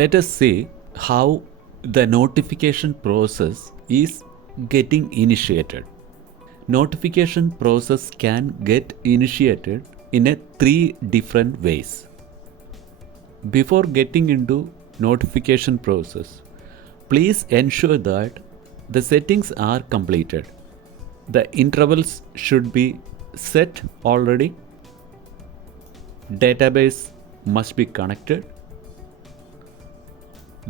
let us see how the notification process is getting initiated. Notification process can get initiated in a 3 different ways. Before getting into notification process, please ensure that the settings are completed. The intervals should be set already. Database must be connected.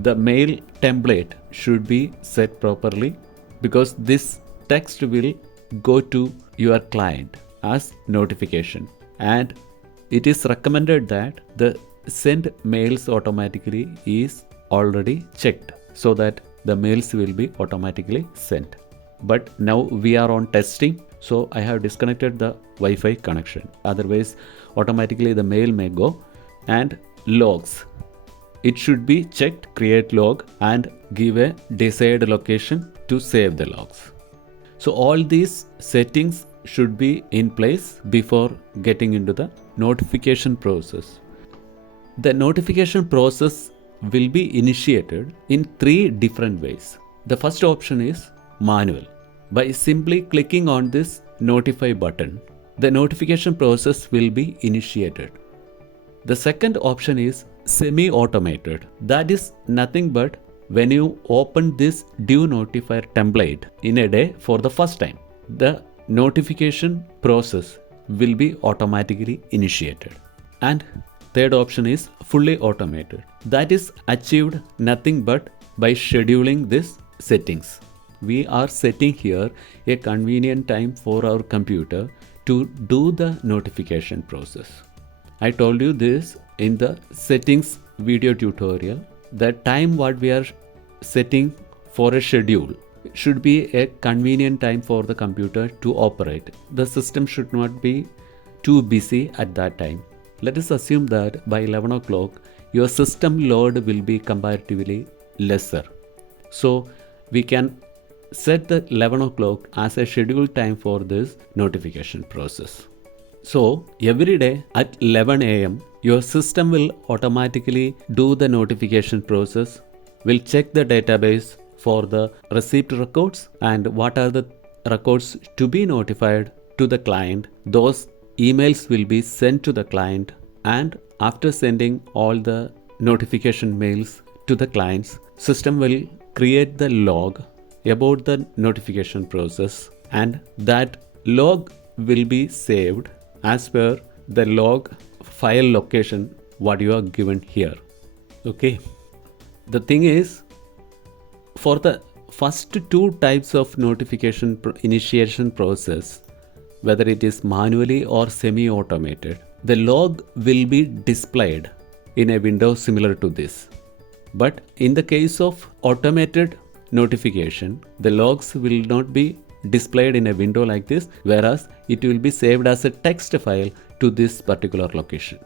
The mail template should be set properly because this text will go to your client as notification, and it is recommended that the send mails automatically is already checked so that the mails will be automatically sent. But now we are on testing, so I have disconnected the Wi-Fi connection. Otherwise, automatically the mail may go. And logs, it should be checked, create log and give a desired location to save the logs. So all these settings should be in place before getting into the notification process. The notification process will be initiated in 3 different ways. The first option is manual. By simply clicking on this notify button, the notification process will be initiated. The second option is semi-automated. That is nothing but when you open this Due Notifier template in a day for the first time, the notification process will be automatically initiated. And third option is fully automated. That is achieved nothing but by scheduling these settings. We are setting here a convenient time for our computer to do the notification process. I told you this in the settings video tutorial. The time what we are setting for a schedule should be a convenient time for the computer to operate. The system should not be too busy at that time. Let us assume that by 11 o'clock your system load will be comparatively lesser. So we can set the 11 o'clock as a scheduled time for this notification process. So every day at 11 a.m. your system will automatically do the notification process, will check the database for the received records and what are the records to be notified to the client. Those emails will be sent to the client, and after sending all the notification mails to the clients, system will create the log about the notification process, and that log will be saved as per the log file location what you are given here. Okay. The thing is, for the first 2 types of notification initiation process, whether it is manually or semi-automated, the log will be displayed in a window similar to this. But in the case of automated notification, the logs will not be displayed in a window like this, whereas it will be saved as a text file to this particular location.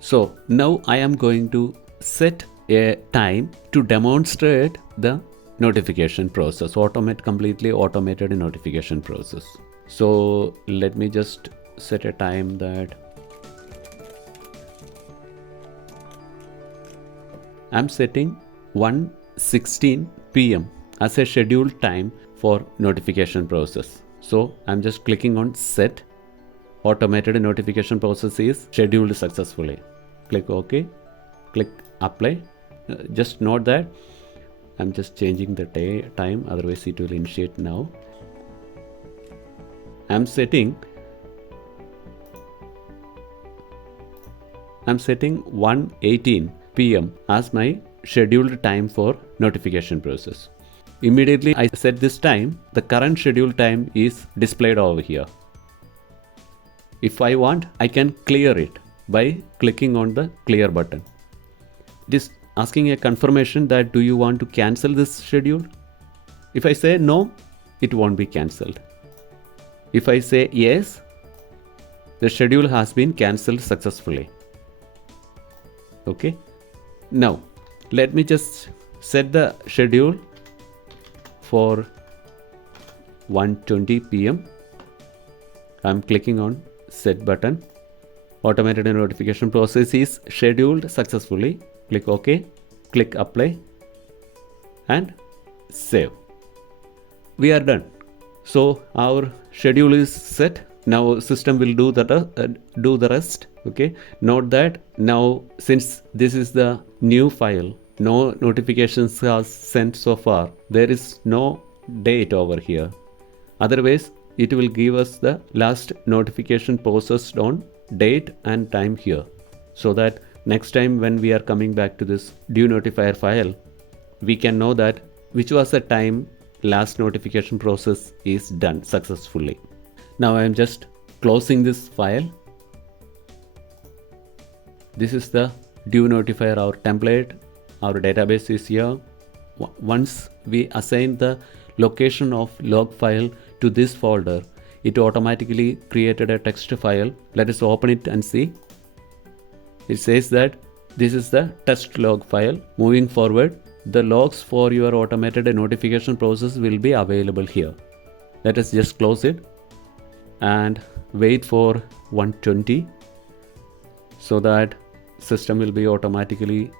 So now I am going to set a time to demonstrate the notification process, completely automated notification process. So let me just set a time that I'm setting 1:16 p.m. as a scheduled time for notification process. So I'm just clicking on set. Automated notification process is scheduled successfully. Click OK. Click apply. Just note that I'm just changing the time, otherwise it will initiate now. I'm setting 1:18 p.m. as my scheduled time for notification process. Immediately I set this time, the current scheduled time is displayed over here. If I want, I can clear it by clicking on the clear button. It is asking a confirmation that do you want to cancel this schedule? If I say no, it won't be cancelled. If I say yes, the schedule has been cancelled successfully. Okay. Now let me just set the schedule for 1:20 p.m. I'm clicking on set button. automated notification process is scheduled successfully. Click OK, click apply and save. We are done. So our schedule is set. Now system will do the rest. Okay, note that now since this is the new file, no notifications are sent so far, there is no date over here. Otherwise it will give us the last notification processed on date and time here, so that next time when we are coming back to this Due Notifier file, we can know that which was the time last notification process is done successfully. Now I am just closing this file. This is the Due Notifier, our template. Our database is here. Once we assign the location of log file to this folder, it automatically created a text file. Let us open it and see. It says that this is the test log file. Moving forward, the logs for your automated notification process will be available here. Let us just close it and wait for 120 so that system will be automatically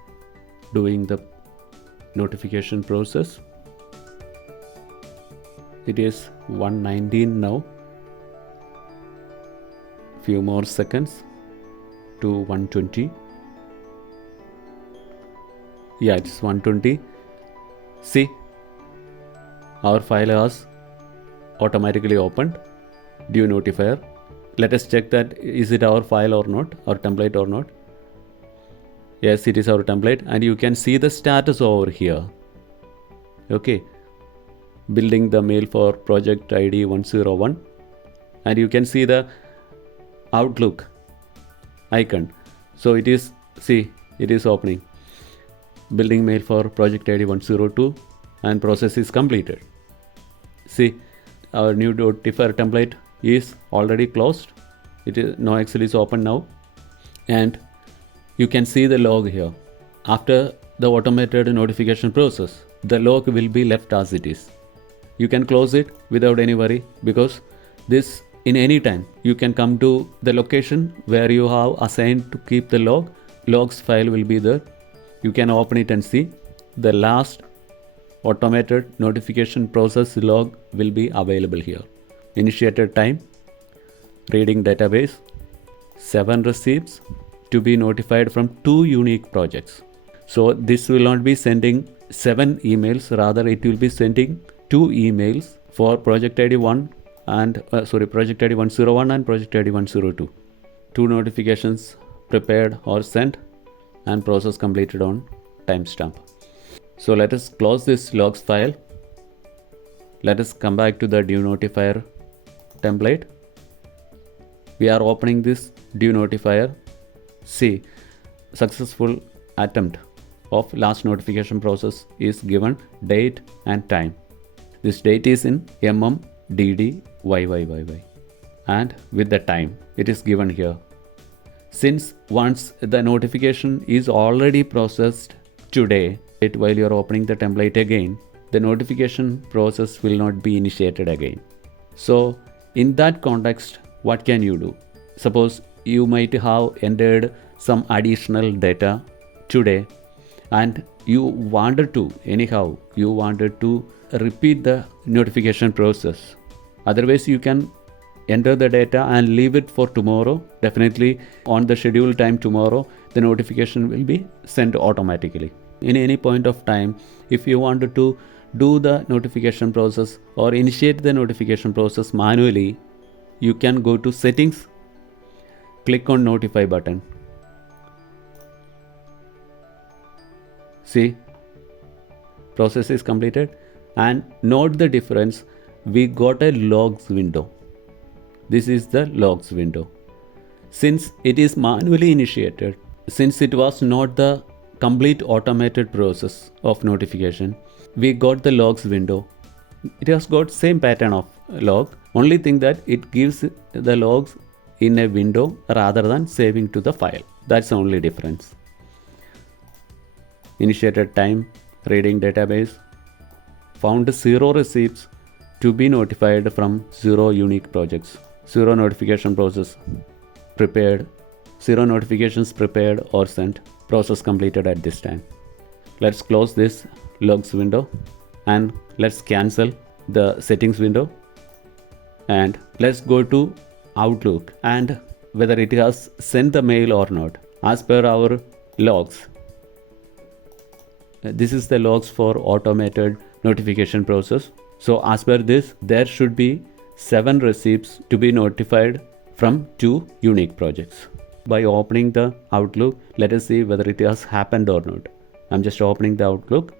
doing the notification process. It is 119 now. Few more seconds to 120. Yeah, it's 120. See, our file has automatically opened. Due Notifier. Let us check that is it our file or not, our template or not. Yes, it is our template, and you can see the status over here. Okay, building the mail for project ID 101, and you can see the Outlook icon. So it is, see, it is opening. Building mail for project ID 102 and process is completed. See, our new notifier template is already closed. It is no Excel is open now, and you can see the log here. After the automated notification process, the log will be left as it is. You can close it without any worry, because this in any time you can come to the location where you have assigned to keep the logs file will be there. You can open it and see the last automated notification process log will be available here. Initiated time, reading database, 7 receipts to be notified from 2 unique projects. So this will not be sending 7 emails, rather it will be sending 2 emails for project ID 1 and project ID 101 and project ID 102. 2 notifications prepared or sent and process completed on timestamp. So let us close this logs file. Let us come back to the Due Notifier template. We are opening this Due Notifier. See, successful attempt of last notification process is given date and time. This date is in MMDDYYYY, and with the time it is given here. Since once the notification is already processed today, while you are opening the template again, the notification process will not be initiated again. So in that context, what can you do? Suppose you might have entered some additional data today and you wanted to repeat the notification process. Otherwise you can enter the data and leave it for tomorrow. Definitely on the scheduled time tomorrow, the notification will be sent automatically. In any point of time, if you wanted to do the notification process or initiate the notification process manually, you can go to settings, click on notify button. See, process is completed, and note the difference. We got a logs window. This is the logs window. Since it is manually initiated, since it was not the complete automated process of notification, we got the logs window. It has got same pattern of log, only thing that it gives the logs in a window rather than saving to the file. That's the only difference. Initiated time, reading database, found 0 receipts to be notified from 0 unique projects. 0 notification process prepared 0 notifications prepared or sent, process completed at this time. Let's close this logs window and let's cancel the settings window, and let's go to Outlook and whether it has sent the mail or not. As per our logs, this is the logs for automated notification process. So as per this, there should be 7 receipts to be notified from 2 unique projects. By opening the Outlook, let us see whether it has happened or not. I'm just opening the Outlook.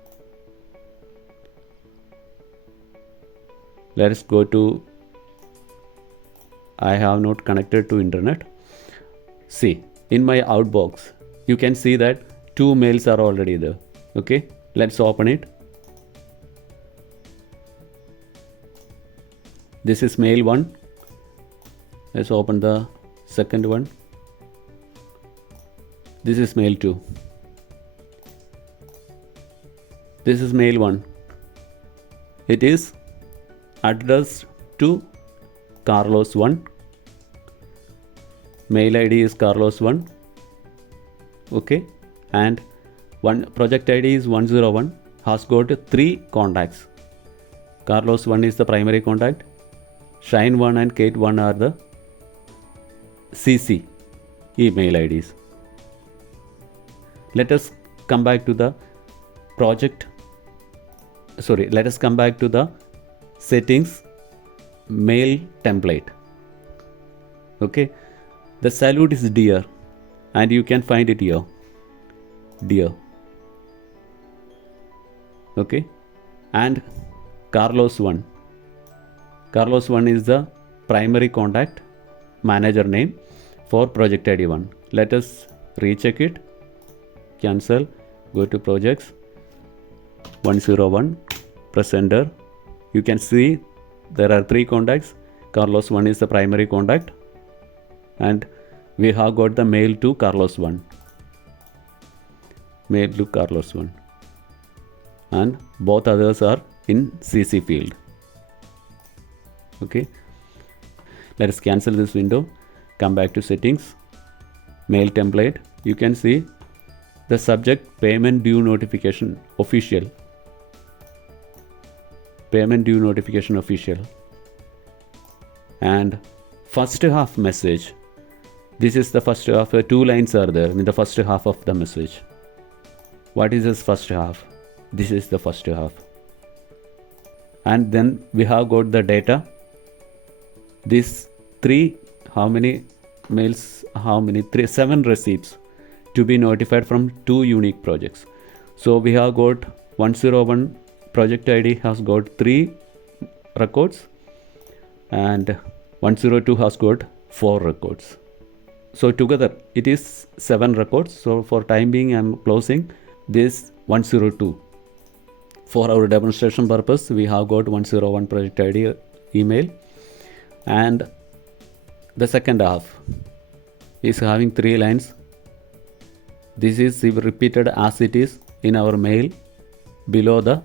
Let us go to, I have not connected to internet. See, in my outbox, you can see that 2 mails are already there. Okay, let's open it. This is mail 1. Let's open the second one. This is mail 2. This is mail 1. It is addressed to Carlos 1. Mail ID is Carlos 1. Okay, and one project ID is 101. Has got 3 contacts. Carlos 1 is the primary contact. Shine 1 and Kate 1 are the CC email IDs. Let us come back to the settings mail template. Okay, the salute is dear and you can find it here, dear. Okay, and Carlos 1 is the primary contact manager name for project ID 1. Let us recheck it. Cancel, go to projects, 101, press enter. You can see there are 3 contacts. Carlos 1 is the primary contact and we have got the mail to Carlos 1. Mail to Carlos 1 and both others are in CC field. Okay, let us cancel this window, come back to settings, mail template. You can see the subject payment due notification official. Payment due notification official. And first half message. This is the first half. 2 lines are there in the first half of the message. What is this first half? This is the first half. And then we have got the data. This 3, how many mails, 7 receipts to be notified from 2 unique projects. So we have got 101 project ID has got 3 records and 102 has got 4 records. So together it is 7 records. So for time being I am closing this 102. For our demonstration purpose we have got 101 project ID email, and the second half is having 3 lines. This is repeated as it is in our mail below the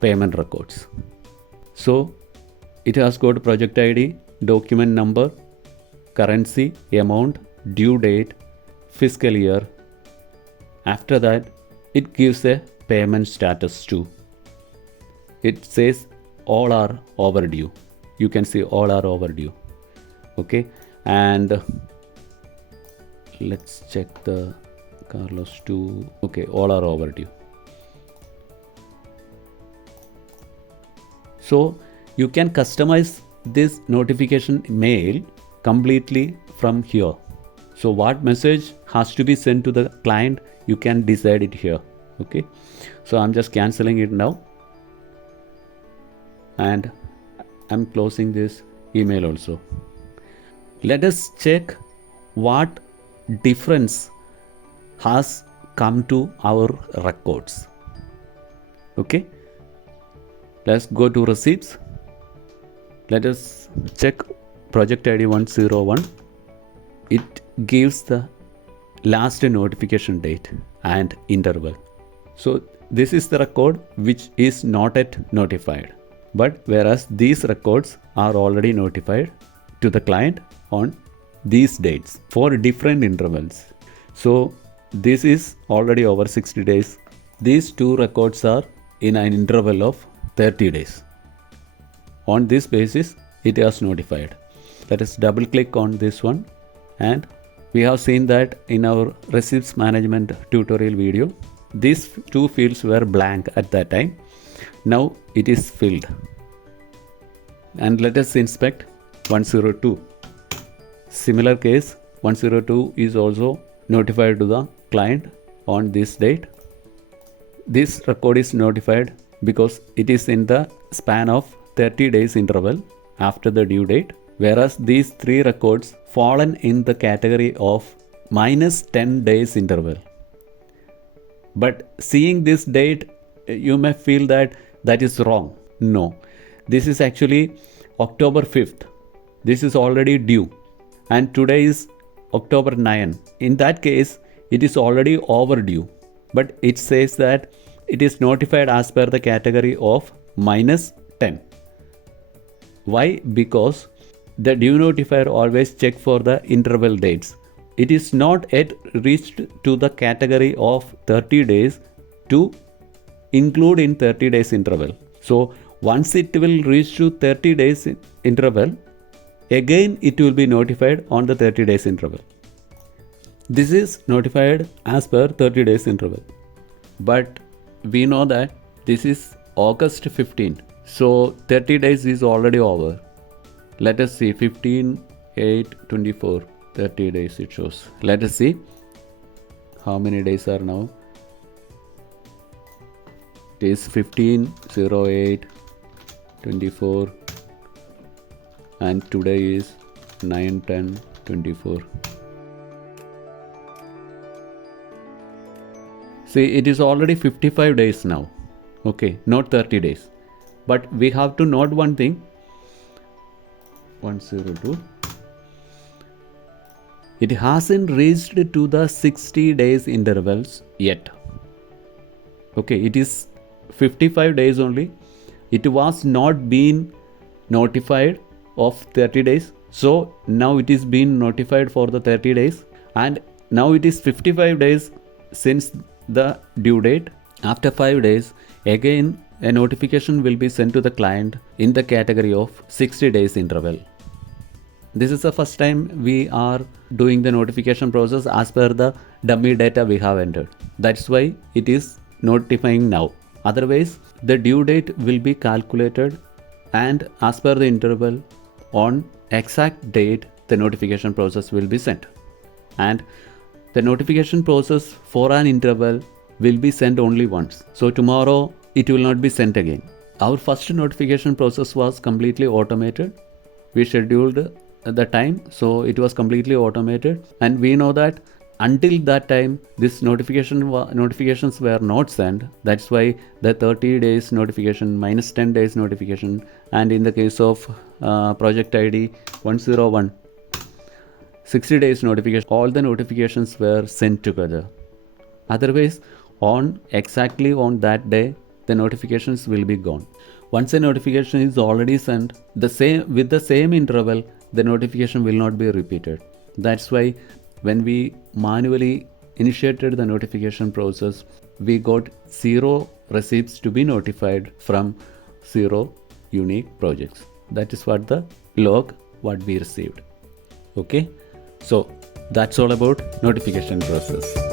payment records. So it has got project ID, document number, currency, amount, due date, fiscal year. After that it gives a payment status too. It says all are overdue. You can see all are overdue. Okay, and let's check the Carlos 2. Okay, all are overdue. So you can customize this notification mail completely from here. So what message has to be sent to the client, you can decide it here. Okay, so I'm just canceling it now and I'm closing this email also. Let us check what difference has come to our records. Okay, let's go to receipts. Let us check project ID 101. It gives the last notification date and interval. So this is the record which is not yet notified, but whereas these records are already notified to the client on these dates for different intervals. So this is already over 60 days. These two records are in an interval of 30 days. On this basis, it was notified. Let us double click on this one, and we have seen that in our receipts management tutorial video, these two fields were blank at that time. Now it is filled. And let us inspect 102. Similar case, 102 is also notified to the client on this date. This record is notified because it is in the span of 30 days interval after the due date, whereas these three records fallen in the category of minus 10 days interval. But seeing this date, you may feel that that is wrong. No, this is actually October 5th. This is already due, and today is October 9. In that case, it is already overdue, but it says that it is notified as per the category of minus 10. Why? Because the due notifier always check for the interval dates. It is not yet reached to the category of 30 days to include in 30 days interval. So once it will reach to 30 days interval, again it will be notified on the 30 days interval. This is notified as per 30 days interval. But we know that this is August 15. So 30 days is already over. Let us see, 15, 8, 24, 30 days it shows. Let us see how many days are now. It is 15, 08, 24, and today is 9, 10, 24. See, it is already 55 days now. Okay, not 30 days. But we have to note one thing. 102. It hasn't reached to the 60 days intervals yet. Okay, it is 55 days only. It was not been notified of 30 days. So now it is being notified for the 30 days. And now it is 55 days since the due date. After 5 days, again a notification will be sent to the client in the category of 60 days interval. This is the first time we are doing the notification process as per the dummy data we have entered. That's why it is notifying now. Otherwise, the due date will be calculated, and as per the interval on exact date the notification process will be sent. And the notification process for an interval will be sent only once. So tomorrow it will not be sent again. Our first notification process was completely automated. We scheduled the time, so it was completely automated, and we know that until that time this notifications were not sent. That's why the 30 days notification, minus 10 days notification, and in the case of project ID 101, 60 days notification, all the notifications were sent together. Otherwise, exactly on that day the notifications will be gone. Once a notification is already sent, with the same interval, the notification will not be repeated. That's why when we manually initiated the notification process, we got 0 receipts to be notified from 0 unique projects. That is what the log what we received. Okay, so that's all about notification process.